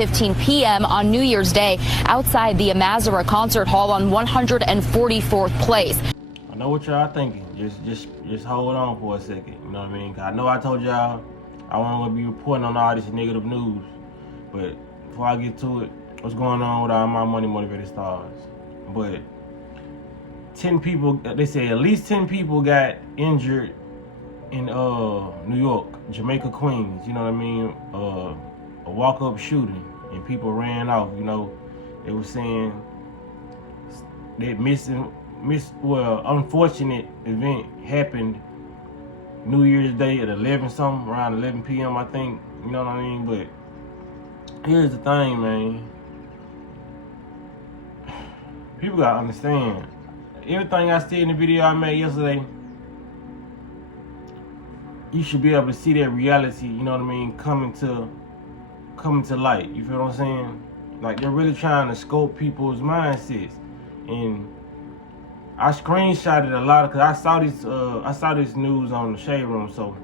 15 p.m. on New Year's Day outside the Amazura Concert Hall on 144th Place. I know what y'all thinking. Just hold on for a second. You know what I mean? 'Cause I know I told y'all I wasn't gonna be reporting on all this negative news, but before I get to it, what's going on with all my money motivated stars? But 10 people, they say at least 10 people got injured in New York, Jamaica, Queens. You know what I mean? A walk-up shooting, and people ran off. You know, they were saying that unfortunate event happened New Year's Day at 11 something, around 11 p.m. I think. You know what I mean? But here's the thing, man. People gotta understand. Everything I said in the video I made yesterday, you should be able to see that reality, you know what I mean, coming to light. You feel what I'm saying? Like, they're really trying to scope people's mindsets. And I screenshotted a lot of, cause I saw this news on the Shade Room, so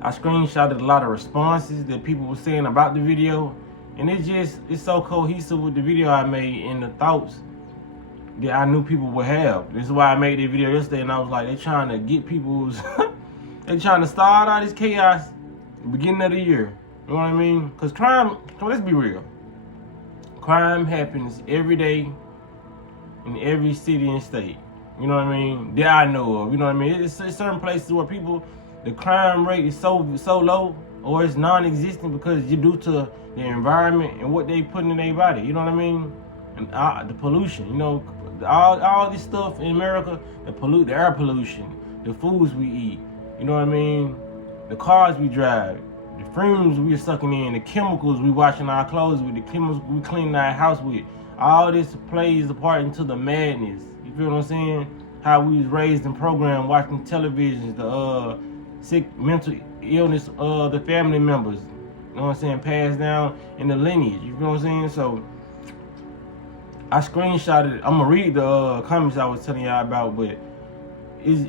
I screenshotted a lot of responses that people were saying about the video, and it's so cohesive with the video I made and the thoughts that I knew people would have. This is why I made that video yesterday, and I was like, they're trying to get people's, they're trying to start all this chaos beginning of the year. You know what I mean? Cause crime, let's be real, crime happens every day in every city and state. You know what I mean? That I know of. You know what I mean? It's certain places where the crime rate is so low, or it's non-existent because due to the environment and what they put in their body. You know what I mean? And the pollution. You know, all this stuff in America, the air pollution, the foods we eat. You know what I mean? The cars we drive, the fumes we're sucking in, the chemicals we washing our clothes with, the chemicals we cleaning our house with. All this plays a part into the madness. You feel what I'm saying? How we was raised and programmed watching televisions, the sick mental illness of the family members. You know what I'm saying? Passed down in the lineage. You feel what I'm saying? So I screenshotted it. I'm gonna read the comments I was telling y'all about, but it's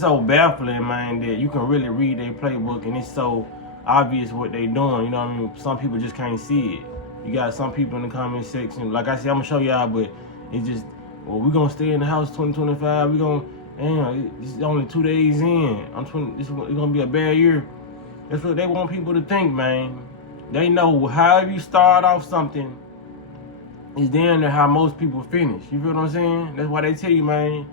so baffling, man, that you can really read their playbook and it's so obvious what they doing. You know what I mean? Some people just can't see it. You got some people in the comment section, like I said, I'm gonna show y'all, but it's just, well, we're gonna stay in the house 2025. We're gonna, this is only 2 days in. It's gonna be a bad year. That's what they want people to think, man. They know however you start off something is damn near how most people finish. You feel what I'm saying? That's why they tell you, man,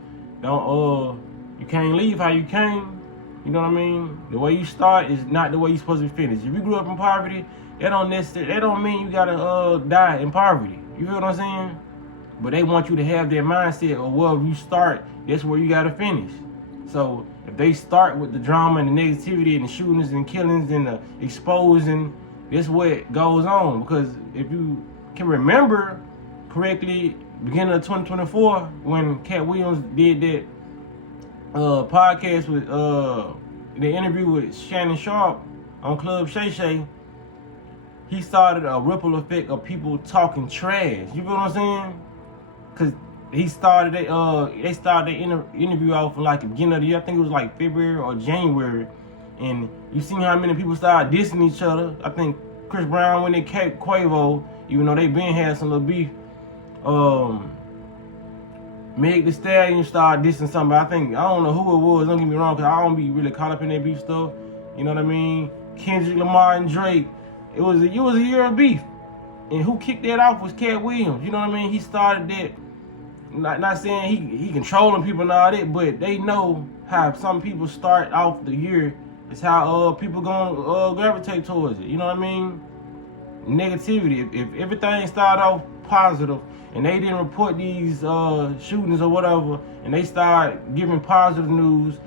you can't leave how you came. You know what I mean? The way you start is not the way you're supposed to finish. If you grew up in poverty, that don't mean you gotta die in poverty. You feel what I'm saying? But they want you to have that mindset of, well, if you start, that's where you gotta finish. So if they start with the drama and the negativity and the shootings and killings and the exposing, that's what goes on. Because if you can remember correctly, beginning of 2024, when Katt Williams did that podcast with the interview with Shannon Sharp on Club Shay Shay, he started a ripple effect of people talking trash. You feel what I'm saying? Cause they started the interview off like the beginning of the year. I think it was like February or January, and you seen how many people started dissing each other. I think Chris Brown when they kept Quavo, even though they been had some little beef. Meg Thee Stallion started dissing somebody. I don't know who it was, don't get me wrong, because I don't be really caught up in that beef stuff. You know what I mean? Kendrick Lamar and Drake. It was a year of beef. And who kicked that off was Katt Williams. You know what I mean? He started that. Not saying he controlling people and all that, but they know how some people start off the year. It's how people gonna gravitate towards it. You know what I mean? Negativity. If everything started off positive, and they didn't report these shootings or whatever, and they start giving positive news,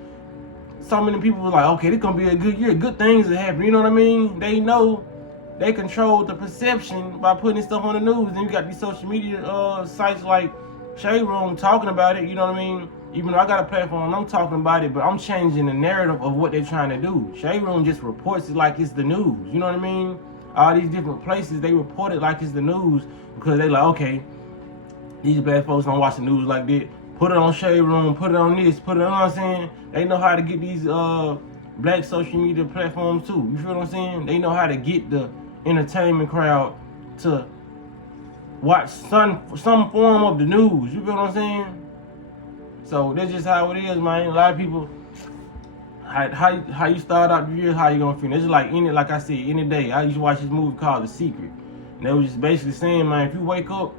so many people were like, okay, this gonna be a good year, good things that happen, you know what I mean? They know they control the perception by putting stuff on the news. Then you got these social media sites like Shade Room talking about it, you know what I mean? Even though I got a platform, I'm talking about it, but I'm changing the narrative of what they're trying to do. Shade Room just reports it like it's the news, you know what I mean? All these different places, they report it like it's the news because they like, okay, these black folks don't watch the news like that. Put it on Shade Room, put it on this, put it on, you know what I'm saying? They know how to get these black social media platforms too. You feel what I'm saying? They know how to get the entertainment crowd to watch some form of the news. You feel what I'm saying? So that's just how it is, man. A lot of people, how you start out the year, how you gonna finish. It's like I said, any day. I used to watch this movie called The Secret. And they was just basically saying, man, if you wake up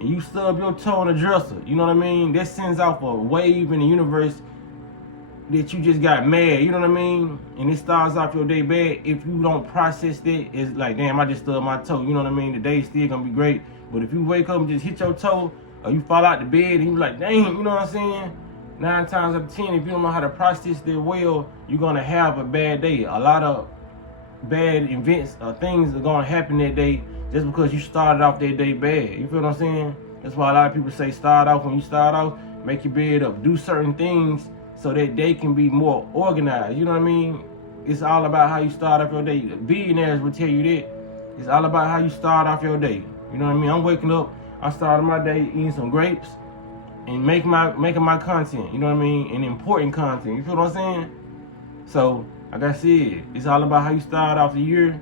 and you stub your toe on the dresser, you know what I mean? That sends out a wave in the universe that you just got mad, you know what I mean? And it starts off your day bad. If you don't process that, it's like, damn, I just stubbed my toe, you know what I mean? The day's still gonna be great. But if you wake up and just hit your toe, or you fall out the bed and you like, dang, you know what I'm saying? 9 times out of 10, if you don't know how to process that well, you're gonna have a bad day. A lot of bad events or things are gonna happen that day just because you started off that day bad. You feel what I'm saying? That's why a lot of people say when you start off, make your bed up, do certain things so that they can be more organized. You know what I mean? It's all about how you start off your day. Billionaires will tell you that. It's all about how you start off your day. You know what I mean? I'm waking up, I started my day eating some grapes and making my content, you know what I mean? And important content. You feel what I'm saying? So, like I said, it's all about how you start off the year,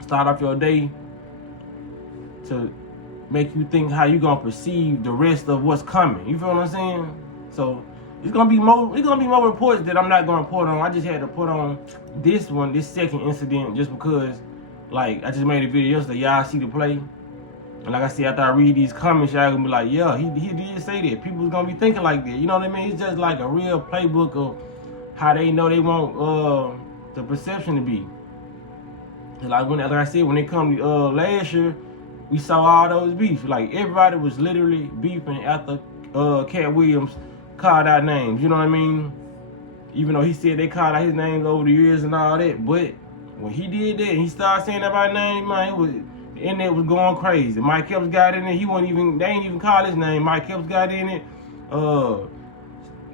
start off your day to make you think how you gonna perceive the rest of what's coming. You feel what I'm saying? So it's gonna be more reports that I'm not gonna report on. I just had to put on this second incident, just because, like, I just made a video yesterday. Y'all see the play, and like I said, after I read these comments, y'all gonna be like, yeah, he did say that. People's gonna be thinking like that. You know what I mean? It's just like a real playbook of how they know they want the perception to be. Like I said, when they come last year, we saw all those beefs. Like, everybody was literally beefing after Katt Williams called out names. You know what I mean? Even though he said they called out his names over the years and all that, but when he did that, and he started saying that by name, man, the internet was going crazy. Mike Epps got in it. They ain't even call his name. Mike Epps got in it.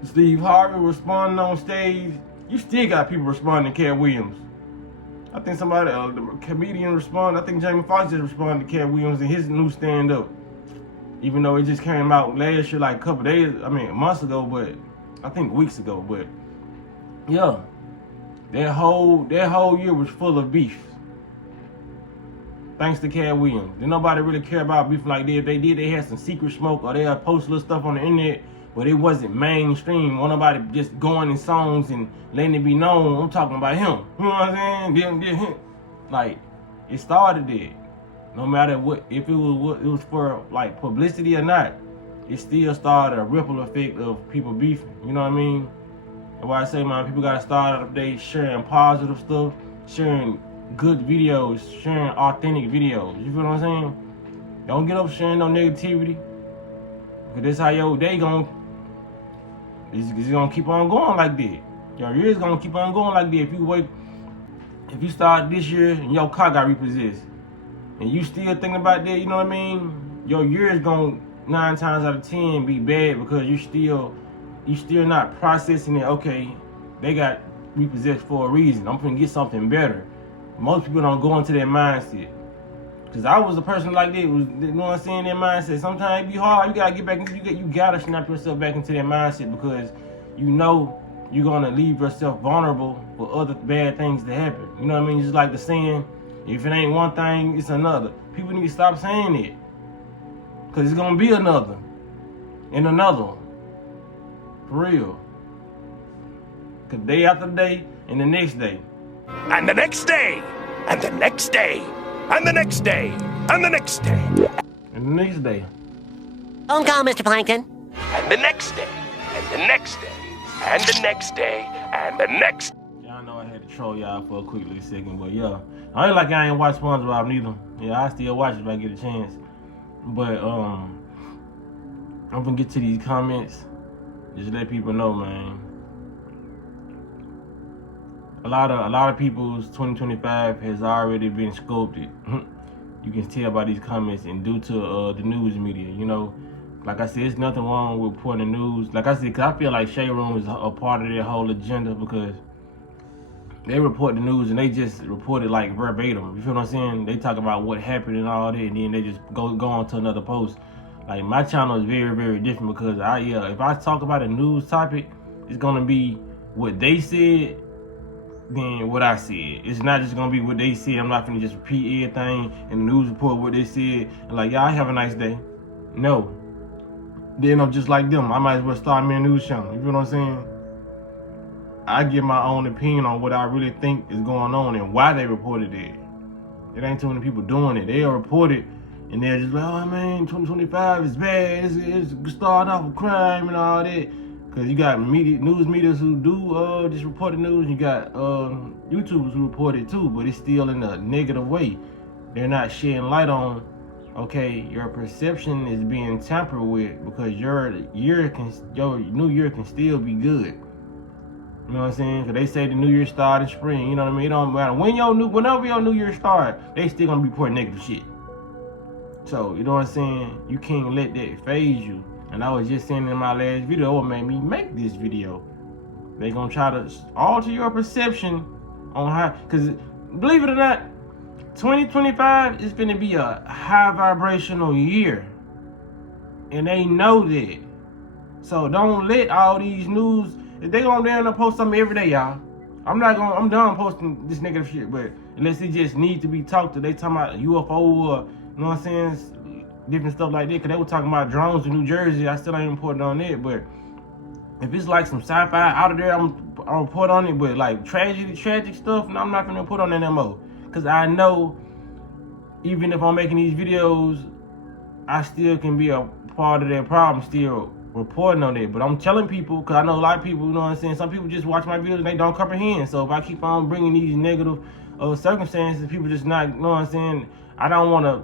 Steve Harvey responding on stage. You still got people responding to Katt Williams. I think somebody, the comedian responded. I think Jamie Foxx just responded to Katt Williams in his new stand-up. Even though it just came out last year, like a couple days, months ago, but I think weeks ago. But yeah, that whole year was full of beef. Thanks to Katt Williams. Didn't nobody really care about beef like that. If they did, they had some secret smoke, or they had post little stuff on the internet, but it wasn't mainstream. Wasn't nobody just going in songs and letting it be known. I'm talking about him. You know what I'm saying? Him. Like, it started there. No matter what, if it was for like publicity or not, it still started a ripple effect of people beefing. You know what I mean? That's why I say, man, people gotta start out the day sharing positive stuff, sharing good videos, sharing authentic videos. You feel what I'm saying? Don't get up sharing no negativity, because that's how your day it's gonna keep on going like that. Your year's gonna keep on going like that. If you start this year and your car got repossessed, and you still thinking about that, you know what I mean? Your year is gonna 9 times out of 10 be bad, because you still not processing it. Okay, they got repossessed for a reason. I'm gonna get something better. Most people don't go into that mindset. Cause I was a person like that. You know what I'm saying? That mindset. Sometimes it be hard. You gotta get back into. You gotta snap yourself back into that mindset, because you know you're gonna leave yourself vulnerable for other bad things to happen. You know what I mean? Just like the saying, if it ain't one thing, it's another. People need to stop saying it, cause it's gonna be another, and another one. For real. Cause day after day, and the next day. And the next day, and the next day, and the next day, and the next day. And the next day. Phone call, Mr. Plankton. And the next day, and the next day, and the next day, and the next. Y'all know I had to troll y'all for a quick little second, but yeah. I ain't like I ain't watch SpongeBob neither. Yeah, I still watch it if I get a chance. But I'm gonna get to these comments. Just let people know, man. A lot of people's 2025 has already been sculpted. You can tell by these comments, and due to the news media, you know. Like I said, there's nothing wrong with reporting the news. Like I said, cause I feel like Shade Room is a part of their whole agenda, because they report the news and they just report it like verbatim. You feel what I'm saying? They talk about what happened and all that, and then they just go on to another post. Like, my channel is very, very different, because if I talk about a news topic, it's gonna be what they said than what I said. It's not just gonna be what they said. I'm not gonna just repeat everything in the news report what they said and like, y'all have a nice day. No. Then I'm just like them. I might as well start me a news channel. You feel what I'm saying? I give my own opinion on what I really think is going on and why they reported it. It ain't too many people doing it. They'll report it and they're just like, oh man, 2025 is bad. It's starting off with crime and all that. Cause you got news medias who do just report the news. You got YouTubers who report it too, but it's still in a negative way. They're not shedding light on, okay, your perception is being tampered with because your new year can still be good. You know what I'm saying? Cause they say the new year start in spring. You know what I mean? It don't matter whenever your new year start, they still gonna be reporting negative shit. So you know what I'm saying? You can't let that phase you. And I was just saying in my last video, what made me make this video. They gonna try to alter your perception on how, cause believe it or not, 2025 is gonna be a high vibrational year. And they know that. So don't let all these news, if they gonna down and post something every day, y'all. I'm done posting this negative shit, but unless it just need to be talked to, they talking about UFO or, you know what I'm saying? Different stuff like that, because they were talking about drones in New Jersey. I still ain't reporting on it, but if it's like some sci-fi out of there, I'll report on it. But like tragic stuff, no, I'm not gonna report on that no more. Because I know even if I'm making these videos, I still can be a part of that problem, still reporting on it. But I'm telling people, because I know a lot of people, you know what I'm saying, some people just watch my videos and they don't comprehend. So if I keep on bringing these negative circumstances, people just not, you know what I'm saying, I don't want to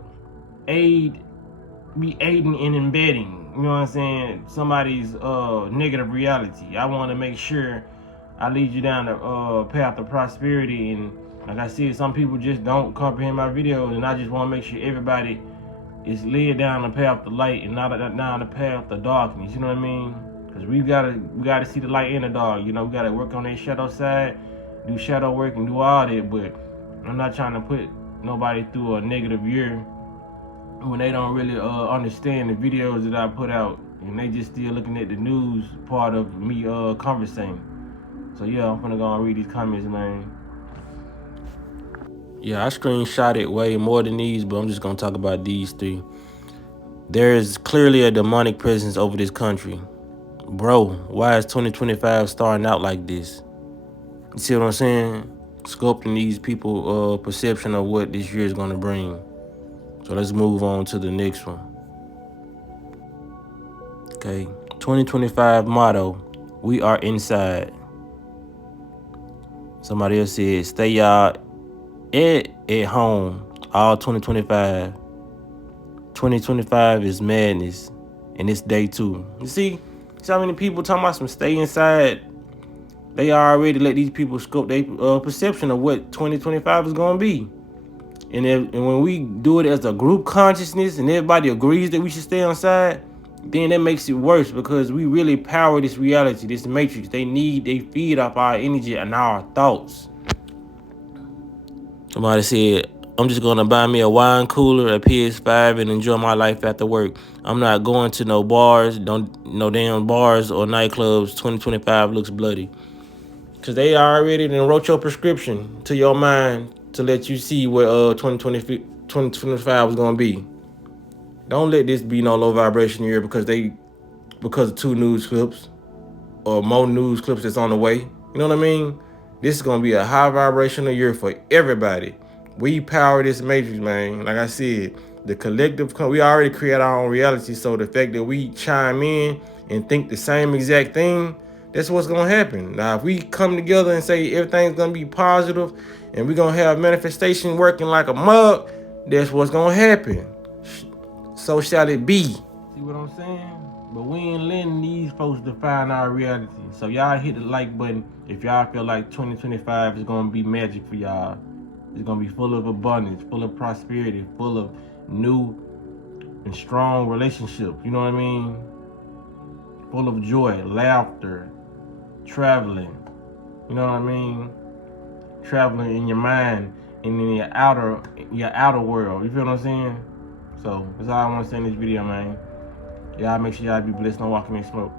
be aiding and embedding, you know what I'm saying, somebody's negative reality. I want to make sure I lead you down the path of prosperity. And like I said, some people just don't comprehend my videos, and I just want to make sure everybody is led down the path of light and not down the path of darkness. You know what I mean? Because we gotta see the light in the dark. You know, we gotta work on that shadow side, do shadow work and do all that. But I'm not trying to put nobody through a negative year when they don't really understand the videos that I put out, and they just still looking at the news part of me conversating. So yeah, I'm gonna go and read these comments, man. Yeah, I screenshotted way more than these, but I'm just gonna talk about these three. There is clearly a demonic presence over this country. Bro, why is 2025 starting out like this? You see what I'm saying? Sculpting these people perception of what this year is gonna bring. So let's move on to the next one. Okay, 2025 motto, we are inside. Somebody else said, stay y'all at home all 2025. 2025 is madness, and it's day 2. You see how many people talking about some stay inside? They already let these people scope their perception of what 2025 is going to be. And when we do it as a group consciousness and everybody agrees that we should stay inside, then that makes it worse, because we really power this reality, this matrix. They feed off our energy and our thoughts. Somebody said, I'm just going to buy me a wine cooler, a PS5, and enjoy my life after work. I'm not going to no bars, no damn bars or nightclubs. 2025 looks bloody. Because they already done wrote your prescription to your mind to let you see what 2025 was going to be. Don't let this be no low vibration year because of 2 news clips or more news clips that's on the way. You know what I mean? This is going to be a high vibrational year for everybody. We power this matrix, man. Like I said, the collective, we already create our own reality. So the fact that we chime in and think the same exact thing, that's what's going to happen. Now, if we come together and say everything's going to be positive and we're going to have manifestation working like a mug, that's what's going to happen. So shall it be. See what I'm saying? But we ain't letting these folks define our reality. So y'all hit the like button if y'all feel like 2025 is going to be magic for y'all. It's going to be full of abundance, full of prosperity, full of new and strong relationships. You know what I mean? Full of joy, laughter, traveling. You know what I mean? Traveling in your mind and in your outer world. You feel what I'm saying? So that's all I want to say in this video, man. Y'all make sure y'all be blessed. Don't walk in smoke.